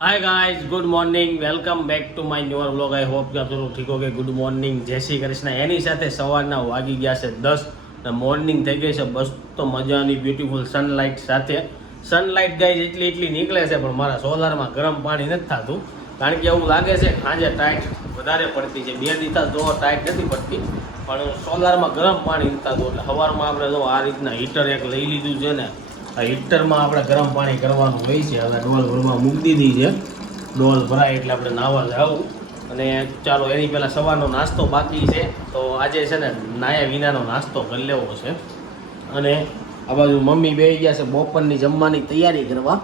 hi guys good morning welcome back to my newer vlog I hope કે આપ લોકો ઠીક હોગે ગુડ મોર્નિંગ જય શ્રી કૃષ્ણ એની સાથે સવારના વાગી ગયા છે દસ અને મોર્નિંગ થઈ ગઈ છે બસ તો મજાની બ્યુટીફુલ સનલાઇટ સાથે સનલાઇટ ગાઈઝ એટલી એટલી નીકળે છે પણ મારા સોલારમાં ગરમ પાણી નથી થતું કારણ કે એવું લાગે છે કે સાંજે ટાઈટ વધારે પડતી છે બે દિવસ જો ટાઈટ નથી પડતી પણ સોલારમાં ગરમ પાણી નથી થતું એટલે સવારમાં આપણે જો આ રીતના હીટર એક લઈ લીધું છે ને આ હીટરમાં આપણે ગરમ પાણી કરવાનું હોય છે. હવે ડોલ ભરવા મૂકી દીધી છે. ડોલ ભરાય એટલે આપણે નાહવા જાવું. અને ચાલો, એની પહેલાં સવારનો નાસ્તો બાકી છે. તો આજે છે ને નાયા વિનાનો નાસ્તો કરી લેવો છે. અને આ બાજુ મમ્મી બે ગયા છે બપોરની જમવાની તૈયારી કરવા.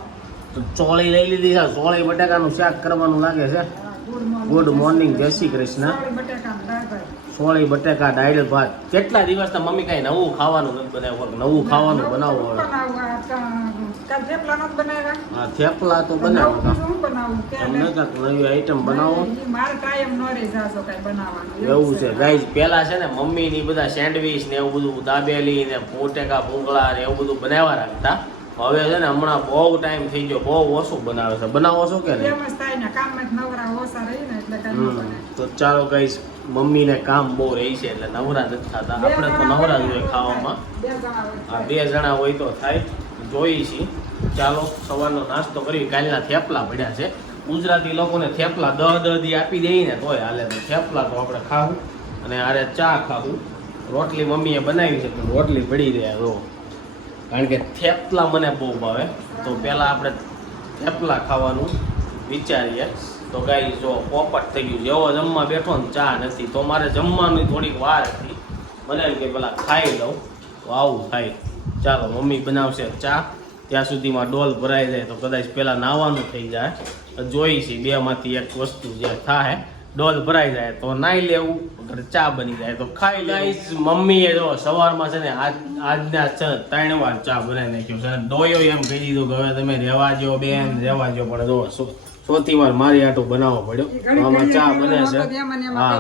તો ચોળી લઈ લીધી છે. ચોળી બટાકાનું શાક કરવાનું લાગે છે. ગુડ મોર્નિંગ જય શ્રી કૃષ્ણ. સોળી બટેકા ડાયલ ભાત. કેટલા દિવસના મમ્મી કાંઈ નવું ખાવાનું નથી બનાવ્યું? નવું ખાવાનું બનાવવું હોય. હા થેપલા તો બનાવો તમને નવી આઈટમ બનાવો? એવું છે. ગાઈઝ પેલા છે ને મમ્મી ની બધા સેન્ડવીચ ને એવું બધું દાબેલી ને પોટેકા ભૂંગળા ને એવું બધું બનાવવા રાખતા. હવે છે ને હમણાં બહુ ટાઈમ થઈ ગયો બહુ ઓછું બનાવે છે. બનાવો છો કે નહીં. તો ચાલો ગાઈઝ મમ્મીને કામ બહુ રહી છે એટલે નવરા નથી થતા. આપણે તો નવરા જોઈએ ખાવામાં. આ બે જણા હોય તો થાય. જોઈ છીએ. ચાલો સવારનો નાસ્તો કરી કાલના થેપલા પડ્યા છે. ગુજરાતી લોકોને થેપલા દહ દહ દી આપી દઈએ ને તોય હાલે તો થેપલા તો આપણે ખાવું અને આરે ચા ખાવું. રોટલી મમ્મીએ બનાવી છે પણ રોટલી પડી રહ્યા જો. કારણ કે થેપલા મને બહુ ભાવે. તો પહેલાં આપણે થેપલા ખાવાનું વિચારીએ. તો ગાઈ જો પોપટ થઈ ગયું જેવો જમવા બેઠો ને ચા નથી. તો મારે જમવાની થોડીક વાર હતી. મને એમ કે પેલા ખાઈ લઉં. તો આવું થાય. ચાલો, મમ્મી બનાવશે ચા. ત્યાં સુધીમાં ડોલ ભરાઈ જાય તો કદાચ પહેલાં નાવાનું થઈ જાય. જોઈશી બેમાંથી એક વસ્તુ જે થાય. ડોલ ભરાઈ જાય તો નાઈ લેવું અગર ચા બની જાય. તો ખાઈ ગાઈસ મમ્મીએ જો સવારમાં છે ને આજ આજના છે ત્રણ વાર ચા બનાવી નાખ્યો છે. ડોયો એમ કહી દીધું કે હવે તમે રહેવા જો બેન રહેવા જો પણ જો ચોથી વાર મારી આટો બનાવવો પડ્યો. આમાં ચા બને છે. હા.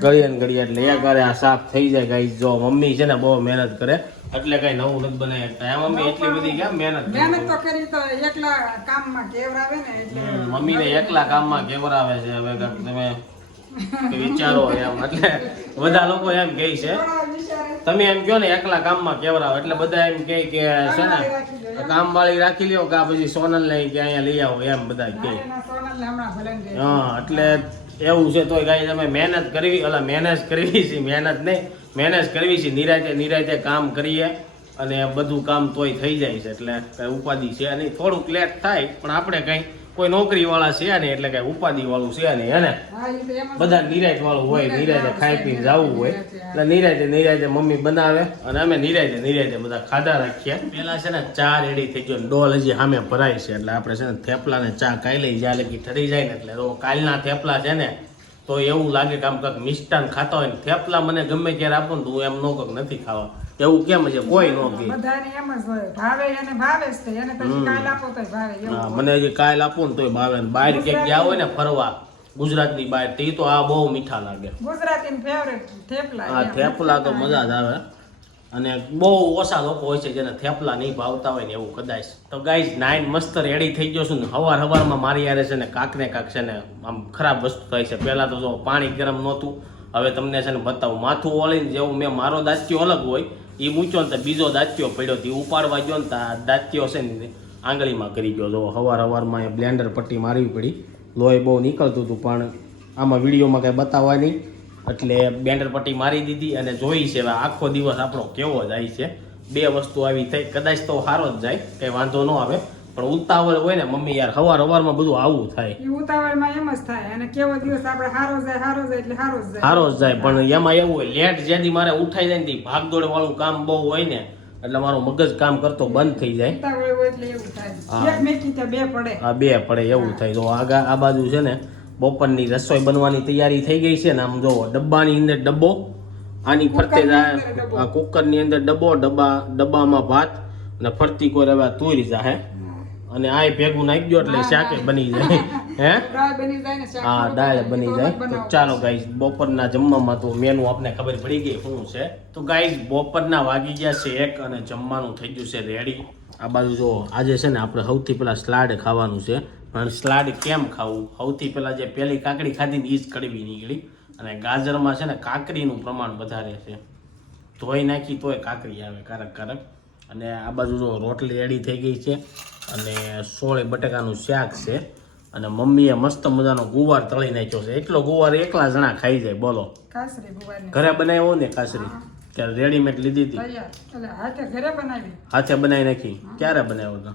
ઘડિયા ને ઘડીએ એટલે એ કરે આ સાફ થઈ જાય ગાઈ જો મમ્મી છે ને બહુ મહેનત કરે એટલે કઈ નવું નથી બનાવી શકતા એમ મમ્મી એટલી બધી કેમ મહેનત મહેનત તો કરી તો એકલા કામમાં કેવરાવે ને એટલે હમ, મમ્મીને એકલા કામમાં કેવરાવે છે. હવે તમે વિચારો એમ. એટલે બધા લોકો એમ કહે છે. તમે એમ કહો ને એકલા કામમાં કેવરાવો. એટલે બધા એમ કહે કે છે ને કામ વાળી રાખી લ્યો કે આ પછી સોનલ લઈ કે અહીંયા લઈ આવો એમ બધા કહે. ને. હા એટલે એવું છે તોય કાંઈ તમે મહેનત કરવી એટલે મહેનત કરવી છે, મહેનત નહીં. મહેનત કરવી છે, નિરાતે નિરાતે કામ કરીએ અને બધું કામ તોય થઈ જાય છે. એટલે કઈ ઉપાધિ છે નહીં. થોડુંક લેટ થાય, પણ આપણે કઈ કોઈ નોકરી વાળા છે નહીં એટલે કઈ ઉપાધિ વાળું છે ને જ બધા નિરાત વાળું હોય નિરાજે ખાઈ પીને જવું હોય. એટલે નિરાતે નિરાજે મમ્મી બનાવે અને અમે નિરાજે નિરાજે બધા ખાધા રાખીએ. પેલા છે ને ચા રેડી થઈ ગયો ને ડોલ હજી સામે ભરાય છે એટલે આપણે છે ને થેપલા ને ચા કાઈ લઈ જાય લગી ઠરી જાય ને એટલે કાલના થેપલા છે ને તો એવું લાગે કે આમ કાંઈક મિષ્ટાન ખાતા હોય ને થેપલા મને ગમે ત્યારે આપો ને તો હું એમ નો કંઈક નથી ખાવા. એવું કેમ છે? કોઈ નો કે. બધાને એમ જ હોય. ભાવે એને ભાવે જ તે. એને પછી કાલ આપો તોય ભાવે. હા, મને હજી કાલ આપું ને તોય ભાવે બહાર ક્યાંક ગયા હોય ને ફરવા ગુજરાતની બહાર તે તો આ બહુ મીઠા લાગે. ગુજરાતી ફેવરેટ થેપલા આ થેપલા તો મજા જ આવે. અને બહુ ઓછા લોકો હોય છે જેને થેપલા નહીં ભાવતા હોય ને એવું કદાચ. તો ગાઈઝ નાઇન મસ્ત રેડી થઈ ગયો છું ને. હવાર હવારમાં મારી યારે છે ને કાક ને કાક છે ને આમ ખરાબ વસ્તુ થાય છે. પહેલાં તો જો પાણી ગરમ નહોતું. હવે તમને છે ને બતાવું, માથું ઓળીને જેવું મેં, મારો દાંત્યો અલગ હોય એ મૂક્યો ને તો બીજો દાંત્યો પડ્યો તે ઉપાડવા ગયો ને તો આ દાંત્યો છે ને આંગળીમાં કરી ગયો. તો હવાર હવારમાં એ બ્લેન્ડર પટ્ટી મારવી પડી. લોહી બહુ નીકળતું હતું, પણ આમાં વિડીયોમાં કાંઈ નહીં. એટલે બ્લેન્ડર પટ્ટી મારી દીધી અને જોઈ છે આખો દિવસ આપણો કેવો જાય છે. બે વસ્તુ આવી થઈ, કદાચ તો સારો જ જાય, કંઈ વાંધો ન આવે. પણ ઉતાવળ હોય ને મમ્મી યાર સવાર હવારમાં બધું આવું થાય. ઈ ઉતાવળમાં એમ જ થાય. અને કેવો દિવસ આપણે હારો જાય હારો જાય એટલે હારો જ જાય. જ જાય પણ એમાં એવું હોય લેટ જેથી મારે ઉઠાઈ જાય ને ભાગદોડ વાળું કામ બહુ હોય ને એટલે મારો મગજ કામ કરતો બંધ થઈ જાય. હા. બે પડે. આ બે પડે એવું થાય. તો આગા આ બાજુ છે ને બપોરની રસોઈ બનવાની તૈયારી થઈ ગઈ છે ને આમ જો ડબ્બાની અંદર ડબ્બો આની ફરતે કુકરની અંદર ડબ્બો. આ કુકરની અંદર ડબ્બો ડબ્બા ડબ્બામાં ભાત અને ફરતી કોઈ રવા તુરી જાહે. અને આ ભેગું નાખી દો એટલે શાકે બની જાય. હે? હા દાળ બની જાય. તો ચાલો ગાઈસ બપોરના જમવામાં તો મેનુ આપને ખબર પડી ગઈ શું છે? તો ગાઈસ બપોરના વાગી ગયા છે એક અને જમવાનું થઈ ગયું છે રેડી આ બાજુ જો આજે છે ને આપણે સૌથી પહેલાં સ્લાડ ખાવાનું છે. પણ સ્લાડ કેમ ખાવું? સૌથી પહેલાં જે પહેલી કાકડી ખાધી ને એ જ કડવી નીકળી. અને ગાજરમાં છે ને કાકડીનું પ્રમાણ વધારે છે. ધોઈ નાખી તોય કાકરી આવે કારક કારક. અને આ બાજુ જો રોટલી રેડી થઈ ગઈ છે. અને સોળે બટાકાનું શાક છે. અને મમ્મીએ મસ્ત મજાનો ગુવાર તળી નાખ્યો છે. એટલો ગુવાર એકલા જણા ખાઈ જાય બોલો. ઘરે બનાવ્યો ને કાસરી? ત્યારે રેડીમેડ લીધી હતી? હાથે બનાવી. નાખી? ક્યારે બનાવ્યો હતો?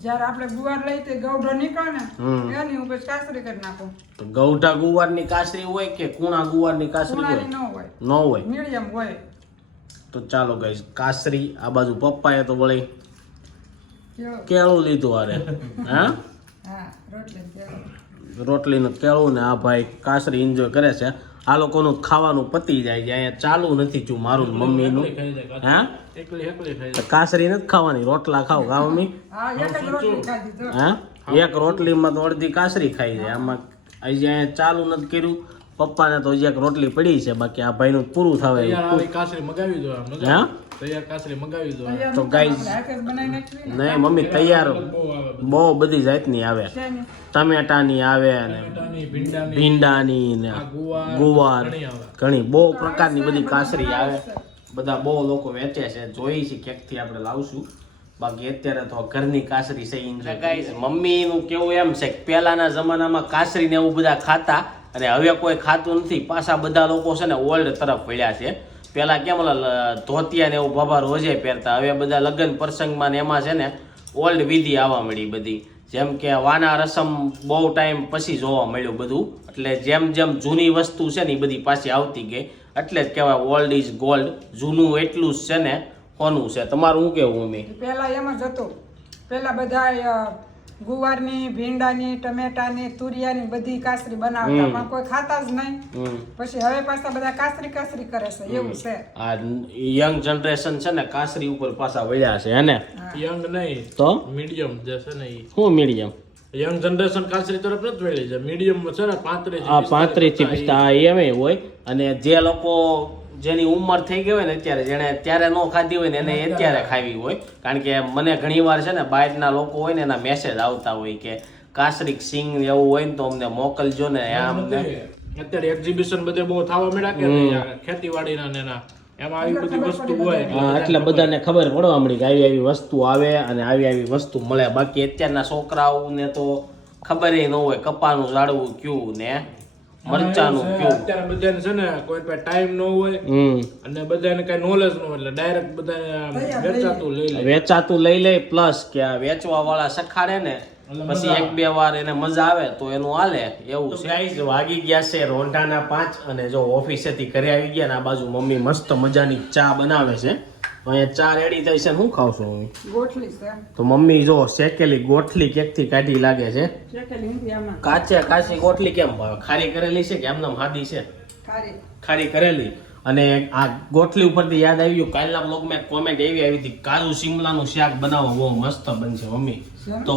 જ્યારે આપણે ગુવાર લઈ તે ગૌઢો નીકળે ને. એની ઉપર કાસરી કરી નાખો. તો ગૌઢા ગુવારની કાસરી હોય કે કુણા ગુવારની કાસરી હોય? ન હોય. ન હોય. મીડિયમ હોય. તો ચાલો ગઈ કાસરી આ બાજુ પપ્પાએ તો વળી કેળું લીધું અરે હા? હા રોટલી કેવો? રોટલીનું કેળું ને આ ભાઈ કાસરી એન્જોય કરે છે. આ લોકોનું ખાવાનું પતી જાય છે. અહીંયા ચાલુ નથી જો મારું ને મમ્મીનું. હા? કાસરી નથી ખાવાની રોટલા ખાવ કા મમ્મી. હા એક રોટલીમાં તો અડધી કાસરી ખાઈ જાય. આમાં હજી અહીંયા ચાલુ નથી કર્યું પપ્પાને તો એક રોટલી પડી છે બાકી આ ભાઈનું પૂરું થવા મગાવી દો હા? તૈયાર કાસરી મગાવી દો તો ને. નહીં મમ્મી તૈયાર બહુ બધી. જાતની આવે. ટમેટાની આવે અને ભીંડાની ને ગુવાર ઘણી બહુ પ્રકારની બધી કાસરી આવે. બધા બહુ લોકો વેચે છે. જોઈ છે ક્યાંકથી આપણે લાવશું. બાકી અત્યારે તો ઘરની કાસરી છે ગાઈસ મમ્મીનું કેવું એમ છે કે પહેલાના જમાનામાં કાસરી ને એવું બધા ખાતા. અને હવે કોઈ ખાતું નથી. પાછા બધા લોકો છે ને ઓલ્ડ તરફ વળ્યા છે. પહેલાં કેમ ધોતિયા ને એવું બાબા રોજે પહેરતા. હવે બધા લગ્ન પ્રસંગમાં ને એમાં છે ને ઓલ્ડ વિધિ આવવા મળી બધી. જેમ કે વાના રસમ બહુ ટાઈમ પછી જોવા મળ્યું બધું. એટલે જેમ જેમ જૂની વસ્તુ છે ને એ બધી પાછી આવતી ગઈ. એટલે જ કહેવાય ઓલ્ડ ઇઝ ગોલ્ડ જૂનું એટલું જ છે ને હોનું છે. તમારું શું કેવું મેં પહેલા એમ જ હતું. પેલા બધા ગુવારની ભીંડાની ટમેટાની તુરિયાની બધી કાસરી બનાવતા. પણ કોઈ ખાતા જ નહીં. પછી હવે પાછા બધા કાસરી કાસરી કરે છે. એવું છે. આ યંગ જનરેશન છે ને કાસરી ઉપર પાછા વળ્યા છે હેને યંગ નહીં તો? મીડિયમ જે છે ને શું મીડિયમ? યંગ જનરેશન કાસરી તરફ નથી વળી છે. મીડિયમ છે ને પાંત્રીસ આ પાંત્રીસથી પિસ્તા એમ હોય. અને જે લોકો જેની ઉંમર થઈ ગઈ હોય ને અત્યારે જેને ત્યારે ન ખાધી હોય ને એને અત્યારે ખાવી હોય. કારણ કે મને ઘણી વાર છે ને બહારના લોકો હોય ને એના મેસેજ આવતા હોય કે કાસરિક સિંગ એવું હોય ને તો અમને મોકલજો ને આમ ને. અત્યારે એક્ઝિબિશન બધે બહુ થવા મળ્યા કે આ ખેતીવાડીના ને એના. એમાં આવી બધી વસ્તુ હોય. એટલે બધાને ખબર પડવા મળી કે આવી આવી વસ્તુ આવે અને આવી આવી વસ્તુ મળે. બાકી અત્યારના છોકરાઓને તો ખબર ન હોય કપાનું ઝાડવું કયું ને? મરચાનું ઉપયોગ. અત્યારે બધાને છે ને કોઈ પાસે ટાઈમ ન હોય અને બધાને કઈ નોલેજ ન હોય એટલે ડાયરેક્ટ બધાને વેચાતું લઈ લે. વેચાતું લઈ લે પ્લસ કે આ વેચવા વાળા સખાડે ને પછી એક બે વાર એને મજા આવે તો એનું હાલે. એવું છે. ગાઈઝ વાગી ગયા છે રોંઢાના પાંચ અને જો ઓફિસેથી ઘરે આવી ગયા ને આ બાજુ મમ્મી મસ્ત મજાની ચા બનાવે છે. અહીંયા ચાર એડી થઈ છે ને શું ખાવશો છું ગોઠલી છે. તો મમ્મી જો શેકેલી ગોઠલી ક્યાંકથી કાઢી લાગે છે? કાચે કાચી ગોઠલી કેમ ભાવે ખારી કરેલી છે કે એમને હાદી છે? ખારી. કરેલી. અને આ ગોઠલી ઉપરથી યાદ આવ્યું કાલના બ્લોગમાં એક કોમેન્ટ એવી આવી હતી કાજુ શિમલાનું શાક બનાવો બહુ મસ્ત બનશે મમ્મી. તો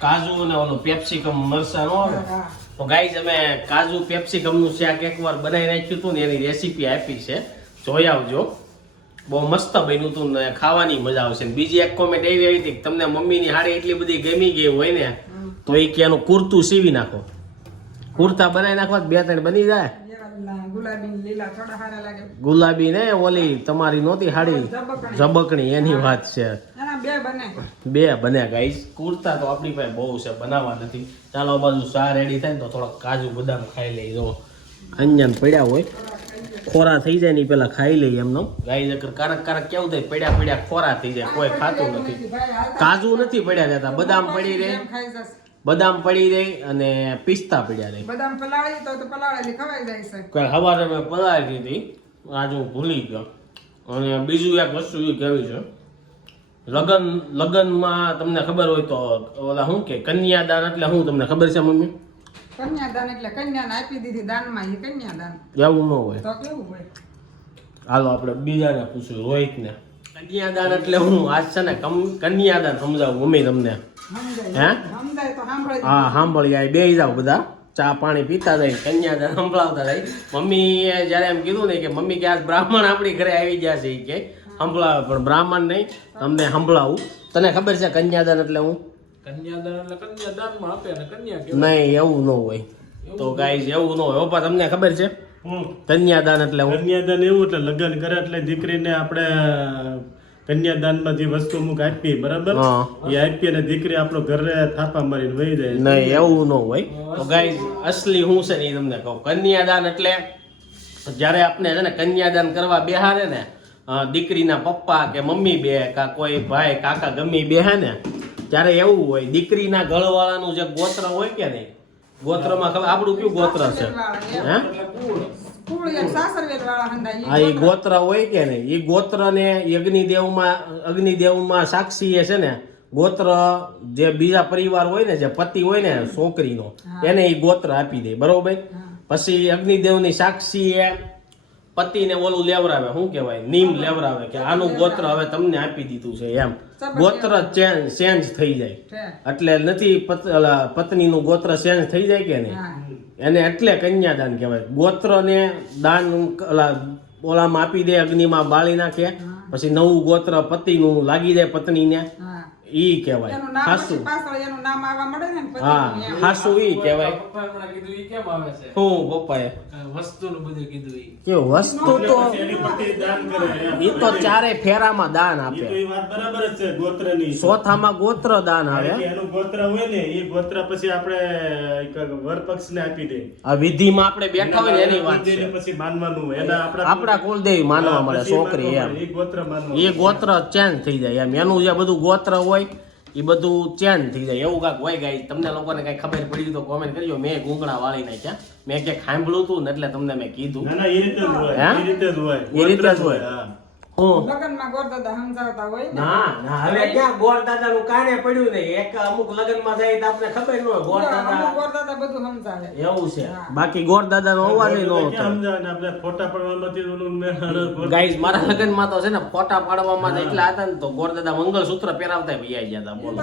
કાજુ અને ઓલું પેપ્સિકમ મરસા નો આવે? હા. તો ગાઈઝ અમે કાજુ પેપ્સિકમનું શાક એકવાર બનાવી નાખ્યું હતું ને એની રેસીપી આપી છે. જોઈ આવજો. બહુ મસ્ત બન્યું હતું ને ખાવાની મજા આવશે. બીજી એક કોમેન્ટ એવી આવી હતી કે તમને મમ્મીની હાડી એટલી બધી ગમી ગઈ હોય ને તો એ કે એનું કુર્તું સીવી નાખો. કુર્તા બનાવી નાખવા બે ત્રણ બની જાય. ગુલાબી ને ઓલી તમારી નહોતી હાડી ઝબકણી. એની વાત છે. બે બને. ગાઈસ કુર્તા તો આપણી પાસે બહુ છે બનાવવા નથી. ચાલો બાજુ સા રેડી થાય ને તો થોડોક કાજુ બદામ ખાઈ લઈ જો અંજન પડ્યા હોય. ખોરા થઈ જાય ને પેલા ખાઈ લઈએ એમનો. ગાય અગર કારક કારક કેવું થાય? પડ્યા પડ્યા ખોરા થઈ જાય. કોઈ ખાતું નથી. કાજુ નથી પડ્યા રહેતા બદામ પડી રહે. એમ ખાઈ જશે બદામ પડી રહે અને પિસ્તા પડ્યા રહે. બદામ પલાળી તો તો પલાળેલી ખવાઈ જાય છે. કોઈ સવારે મેં પલાળી દીધી. આજુ હું ભૂલી ગયો. અને બીજું એક વસ્તુ એ કહેવી છે? લગન લગનમાં તમને ખબર હોય તો ઓલા શું કે? કન્યાદાન એટલે શું તમને ખબર છે મમ્મી? કન્યાદાન એટલે કન્યાને આપી દીધી દાનમાં એ કન્યાદાન. એવું ન હોય. તો કેવું હોય? હાલો આપણે બીજાને પૂછ્યું રોહિતને. કન્યાદાન એટલે હું આજ છે ને કન્યાદાન સમજાવું મમ્મી તમને. હે? સમજાય તો સાંભળાય હા સાંભળી જાય બે જાવ બધા. ચા પાણી પીતા જાય કન્યાદાન સંભળાવતા જાય મમ્મીએ જ્યારે એમ કીધું ને કે મમ્મી કે આજ બ્રાહ્મણ આપણી ઘરે આવી ગયા છે ઈ કે સંભળાવે પણ બ્રાહ્મણ નહીં તમને સંભળાવું. તને ખબર છે કન્યાદાન એટલે હું? કન્યાદાન એટલે કન્યાદાનમાં આપે અને કન્યા કહેવાય. નહીં એવું ન હોય. તો ગાઈઝ એવું ન હોય. પપ્પા તમને ખબર છે? કન્યાદાન એટલે કન્યાદાન એવું એટલે લગ્ન કરે એટલે દીકરીને આપણે કન્યાદાનમાં જે વસ્તુ અમુક આપી બરાબર? એ આપી અને દીકરી આપણો ઘરે થાપા મારીને વહી જાય. નહીં એવું ન હોય. તો ગાઈઝ અસલી હું છે ને એ તમને કહું. કન્યાદાન એટલે જ્યારે આપણે છે ને કન્યાદાન કરવા બેહારે ને દીકરીના પપ્પા કે મમ્મી બે કા કોઈ ભાઈ કાકા ગમી બેહે ને ત્યારે એવું હોય દીકરીના ગળવાળાનું જે ગોત્ર હોય કે નહીં ગોત્રમાં ખબર આપણું કયું ગોત્ર છે? હે? એ ગોત્ર હોય કે નહીં એ ગોત્રને ઈ અગ્નિદેવમાં અગ્નિદેવમાં સાક્ષી એ છે ને ગોત્ર જે બીજા પરિવાર હોય ને જે પતિ હોય ને છોકરીનો એને એ ગોત્ર આપી દે બરોબર? પછી અગ્નિદેવની સાક્ષી એ પતિને ઓલું લેવરાવે શું કહેવાય? નીમ લેવરાવે કે આનું ગોત્ર હવે તમને આપી દીધું છે એમ. ગોત્ર ચેન્જ થઈ જાય. એટલે નથી પત્નીનું ગોત્ર ચેન્જ થઈ જાય કે નહીં? એને એટલે કન્યાદાન કહેવાય. ગોત્રને દાન ઓલા ઓલામાં આપી દે અગ્નિમાં બાળી નાખે પછી નવું ગોત્ર પતિનું લાગી જાય પત્નીને. હા. ઈ કહેવાય. હાસુ. પાછળ એનું નામ આવવા મળે ને પતિનું હા હાસુ ઈ કહેવાય. પપ્પા હમણાં કીધું ઈ કેમ આવે છે? શું પપ્પાએ? વસ્તુનું બધું કીધું ઈ. કે વસ્તુ તો એની પતિ દાન કરે ઈ તો ચારે ફેરામાં દાન ઈ તો આપે ઈ વાત બરાબર જ છે ગોત્રની. ચોથામાં ગોત્ર દાન આવે. એનું ગોત્ર હોય ને એ ગોત્ર પછી આપણે વરપક્ષને આપી દે. આ વિધિમાં આપણે બેઠા હોય ને એની વાત છે. પછી માનવાનું એના આપણા આપણા કુલદેવી માનવા મળે છોકરી એમ. ઈ ગોત્ર માનવા એ ગોત્ર ચેન્જ થઈ જાય. એમ એનું જે બધું ગોત્ર હોય એ બધું ચેન થઈ જાય. એવું કાંઈક હોય ગાઈ તમને લોકોને કાંઈ ખબર પડી તો કોમેન્ટ કરજો. મેં ગુંગળા વાળી નાખ્યા મેં ક્યાંક સાંભળ્યું હતું ને એટલે તમને મેં કીધું. ના ના એ રીતે જ હોય એ રીતે જ હોય. એ રીતે જ હોય. લગ્નમાં ગોરદાદા સમજાવતા હોય ના? ના હવે ક્યાં ગોળ દાદા નું કાને પડ્યું ને એક અમુક લગ્નમાં જાય તો આપણે ખબર ન હોય દાદા ગોરદાદા બધું સમજાવે. એવું છે. બાકી ગોળ દાદા નો અવાજ ન ગોત્ર હતો. ક્યાં સમજાવે ને આપણે ફોટા પડવામાંથી ઓલું મેં ગોત્ર- ગાઈઝ તો છે ને ફોટા પાડવામાં એટલા હતા ને તો ગોળ દાદા મંગળસૂત્ર પહેરાવતા ભૈયા ગયા હતા બોલો.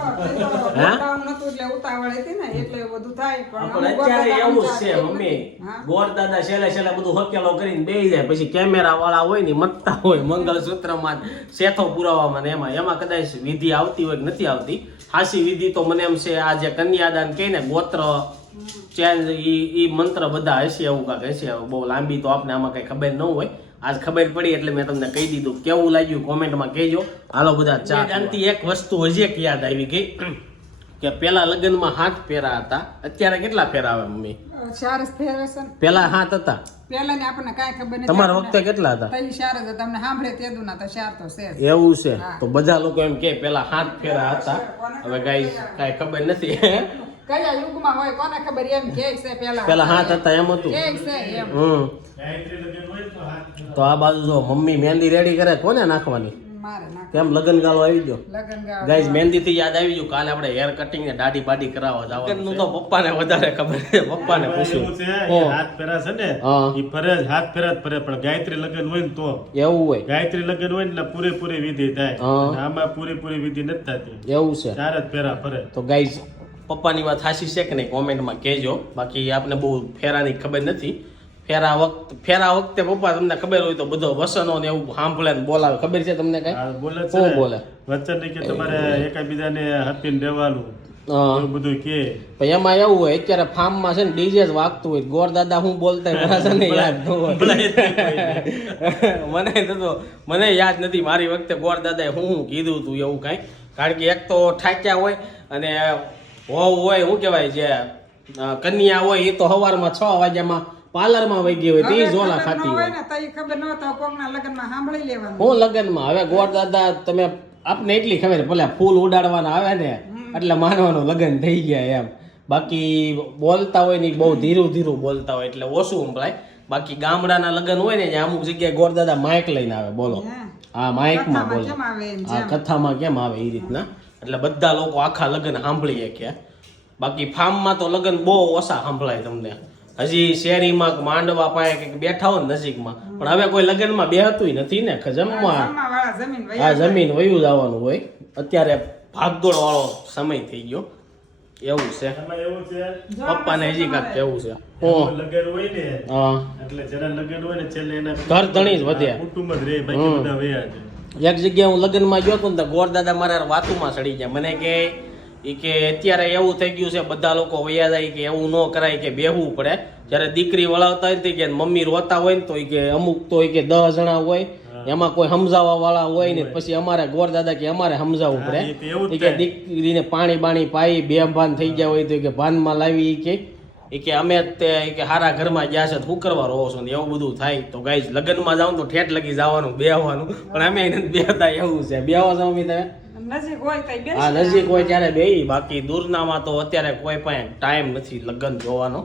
હે? નતું એટલે ઉતાવળ હતી ને એટલે બધું થાય પણ પણ અત્યારે એવું છે મમ્મી. નથી. દાદા છેલ્લે છેલ્લે બધું હકેલો કરીને બેસી જાય. પછી કેમેરા વાળા હોય ને મતતા હોય મંગળસૂત્રમાં શેથો પુરાવામાં ને એમાં. એમાં કદાચ વિધિ આવતી હોય કે નથી આવતી. હાસી વિધિ તો મને એમ છે આ જે કન્યાદાન કહે ને ગોત્ર ચેન્જ ઈ ઈ મંત્ર બધા હશે એવું કાંક હશે. હવે બહુ લાંબી તો આપને આમાં કઈ ખબર ન હોય. આજ ખબર પડી એટલે મેં તમને કહી દીધું. કેવું લાગ્યું કોમેન્ટમાં કહેજો. હાલો બધા ચા જાણતી એક વસ્તુ હજી એક યાદ આવી ગઈ. કે પેલા લગ્નમાં હાથ પહેરા હતા. અત્યારે કેટલા ફેરા આવે મમ્મી ચાર જ છે પેલા હાથ હતા? પેલા ને આપણને કાંઈ ખબર નથી. તમારા વખતે કેટલા હતા? તઈ ચાર જ હતા. તમને સાંભળે તે દુના તો ચાર તો છે એવું છે. તો બધા લોકો એમ કે પેલા હાથ ફેરા હતા. હવે ગાઈ કાંઈ ખબર નથી. કયા યુગમાં હોય કોને ખબર? એમ કે છે પેલા. પેલા હાથ હતા એમ હતું. કે છે એમ. હમ. તો આ બાજુ જો મમ્મી મહેંદી રેડી કરે કોને નાખવાની? કેમ લગન ગાળો આવી ગયો? ગાઈઝ મહેંદી થી યાદ આવી ગયું કાલે આપણે હેર કટિંગ ને દાઢી પાડી કરાવવા જવાનું તો પપ્પાને વધારે ખબર છે. પપ્પાને પૂછ્યું. એ હાથ ફેરા છે ને હા. ઈ ફરે હાથ ફેરા ફરે પણ ગાયત્રી લગન હોય ને તો. એવું હોય. ગાયત્રી લગન હોય ને પૂરેપૂરી વિધિ થાય. આમાં પૂરેપૂરી વિધિ નથી થતી. એવું છે. ચાર જ ફેરા ફરે. તો ગાઈઝ પપ્પાની વાત હાસી છે કે નહીં? કોમેન્ટમાં કહેજો. બાકી આપને બહુ ફેરાની ખબર નથી. ફેરા વખત ફેરા વખતે પપ્પા તમને ખબર હોય તો બધો વસનો ને એવું સાંભળે ને બોલાવે. ખબર છે તમને કઈ? બોલે છે બોલે? વચન નહીં કે તમારે એકાબીજાને હપીને રહેવાનું. બધું કે. એમાં એવું હોય અત્યારે ફાર્મમાં છે ને ડીજે જ વાગતું હોય. ગોર દાદા હું બોલતા છે ને યાદ ન હોય. મને તો મને યાદ નથી મારી વખતે ગોર દાદાએ હું હું કીધું તું એવું કાંઈ. કારણ કે એક તો ઠાક્યા હોય અને હોવ હોય શું કહેવાય જે કન્યા હોય એ તો સવારમાં છ વાગ્યામાં પાર્લરમાં વહી ગઈ હોય તે ઝોલા ખાતી હોય હું લગ્નમાં? હવે દાદા તમે આપને એટલી ખબર ભલે ફૂલ ઉડાડવાના આવે ને એટલે માનવાનું લગ્ન થઈ ગયા એમ. બાકી બોલતા હોય ને બહુ ધીરું ધીરું બોલતા હોય એટલે ઓછું સંભળાય. બાકી ગામડાના લગ્ન હોય ને અમુક જગ્યાએ ગોરદાદા માઇક લઈને આવે બોલો. હે. માઇકમાં બોલે. હા કથામાં કેમ આવે એ રીતના? એટલે બધા લોકો આખા લગ્ન સાંભળી કે બાકી ફાર્મમાં તો લગ્ન બહુ ઓછા સાંભળાય તમને. હજી શેરીમાં માંડવા પાસે કંઈક બેઠા હોય ને નજીકમાં પણ હવે કોઈ લગ્નમાં બેહતું નથી ને જમવા હા જમીન આ જમીન વયું જવાનું હોય. અત્યારે ભાગદોડ વાળો સમય થઈ ગયો. એવું છે. એમાં એવું છે પપ્પાને હજી કાંક કેવું છે. લગ્ન હોય ને હા. એટલે જરા લગન હોય ને છેલ્લે એના ઘર ધણી જ વધે. કુટુંબ જ રે બાકી બધા વયા છે એક જગ્યાએ હું લગ્નમાં ગયો હતો ને તો ગોરદાદા મારા વાતુમાં સડી ગયા. મને કે એ કે અત્યારે એવું થઈ ગયું છે બધા લોકો વયા જાય કે એવું ન કરાય કે બેહવું પડે. જ્યારે દીકરી વળાવતા હોય ને કે મમ્મી રોતા હોય ને તો ઈ કે અમુક તો એ કે દસ જણા હોય એમાં કોઈ સમજાવવા વાળા હોય ને પછી અમારે ગોર દાદા કે અમારે સમજાવવું એ પડે કે દીકરીને પાણી બાણી પાઈ બે ભાન થઈ ગયા હોય તો કે ભાનમાં લાવી કે ઈ કે અમે તે કે હારા ઘરમાં ગયા છે તો શું કરવા રહો છો ને એવું બધું થાય તો ગાઈઝ લગ્નમાં જાવ તો ઠેઠ લગી જવાનું બેહવાનું. પણ અમે એને બેહતા એવું છે. બેહવા જાઉં તમે? નજીક હોય હા નજીક હોય ત્યારે બે બાકી દૂરનામાં તો અત્યારે કોઈ પણ ટાઈમ નથી લગ્ન જોવાનો.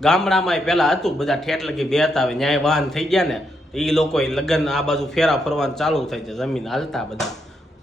ગામડામાં પેલા હતું બધા ઠેઠ લગી બેહતા આવે ન્યાય વાહન થઈ ગયા ને એ લોકો લગ્ન આ બાજુ ફેરા ફરવાનું ચાલુ થઈ છે જમીન હાલતા બધા.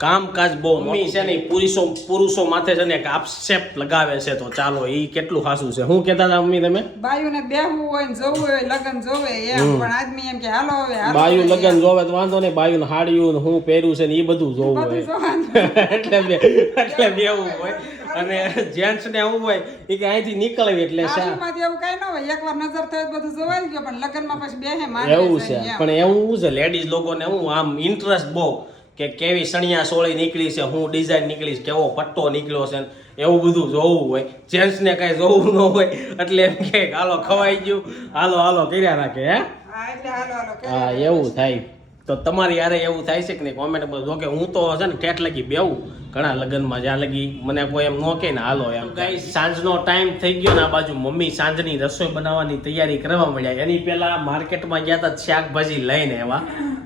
કામકાજ બહુ મમ્મી છે ને પુરુષો પુરુષો માથે છે ને એક આક્ષેપ લગાવે છે તો ચાલો એ કેટલું ખાસું છે. હું કહેતા હતા મમ્મી તમે? બાયુને બેહવું હોય ને જોવું હોય લગન જોવે એમ પણ આદમી એમ કે હાલો હવે બાયુ લગન જોવે તો વાંધો નહીં બાયુને હાડ્યું ને હું પહેર્યું છે ને એ બધું જોવું હોય. એટલે બે એટલે બેહવું હોય. અને જેન્ટ્સ ને એવું હોય એ કે અહીંથી નીકળવી એટલે શા એવું કઈ ન હોય એકવાર નજર થાય બધું જોવાઈ ગયો પણ લગ્નમાં પછી બેહે મારે એવું છે. પણ એવું છે લેડીઝ લોકોને હું આમ ઇન્ટરેસ્ટ બહુ. કે કેવી સણિયા સોળી નીકળી છે હું ડિઝાઇન નીકળી છે કેવો પટ્ટો નીકળ્યો છે ને એવું બધું જોવું હોય. જેન્ટ્સને કાંઈ જોવું ન હોય એટલે એમ કે હાલો ખવાઈ ગયું. હાલો હાલો કર્યા રાખે હે? હા એટલે હાલો હાલો કે હા એવું થાય. તો તમારી યારે એવું થાય છે કે નહીં? કોમેન્ટ જો કે હું તો છે ને ઠેઠ લગી બેવું ઘણા લગ્નમાં જ્યાં લગી મને કોઈ એમ ન કે ને હાલો એમ. કઈ સાંજનો ટાઈમ થઈ ગયો ને આ બાજુ મમ્મી સાંજની રસોઈ બનાવવાની તૈયારી કરવા મળ્યા. એની પહેલા માર્કેટમાં ગયા હતા શાકભાજી લઈને એવા.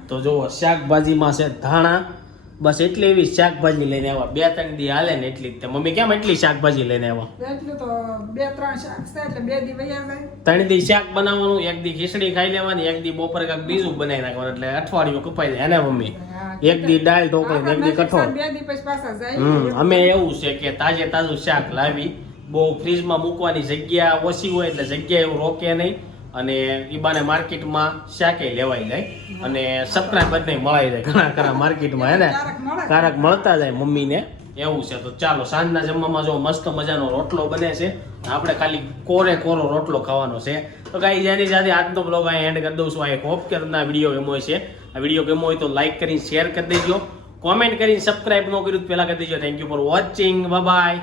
તો જુઓ શાકભાજીમાં છે ધાણા. બસ એટલી એવી શાકભાજી લઈને આવ્યા બે ત્રણ દી હાલે ને એટલી જ મમ્મી કેમ એટલી શાકભાજી લઈને આવ્યા એટલું તો બે ત્રણ શાક છે એટલે બે દી ત્રણ શાક બનાવવાનું એક દી ખીચડી ખાઈ લેવાની એક દી બપોર કાંક બીજું બનાવી નાખવાનું. એટલે અઠવાડિયું કપાઈ જાય એને મમ્મી? એક દી દાળ ઢોકળી એક દી કઠોળ. બે દી પછી પાછા જાય. હમ અમે એવું છે કે તાજે તાજું શાક લાવી. બહુ ફ્રીજમાં મૂકવાની જગ્યા ઓછી હોય એટલે જગ્યા એવું રોકે નહીં. અને ઈબાને બાને માર્કેટમાં શાકે લેવાઈ જાય. અને સબસ્ક્રાઈબર નહીં મળાઈ જાય. ઘણા ઘણા માર્કેટમાં હે ને? કારક મળતા જાય મમ્મીને. એવું છે. તો ચાલો સાંજના જમવામાં જો મસ્ત મજાનો રોટલો બને છે. આપણે ખાલી કોરે કોરો રોટલો ખાવાનો છે. તો કાંઈ જેની સાથે આજનો બ્લોગ અહીં એન્ડ કરી દઉં છું. આઈ હોપ કે તમને આ વીડિયો ગમો છે આ વીડિયો ગમો હોય તો લાઇક કરીને શેર કરી દેજો. કોમેન્ટ કરીને સબસ્ક્રાઈબ ન કર્યું પહેલાં કરી દેજો. Thank you for watching bye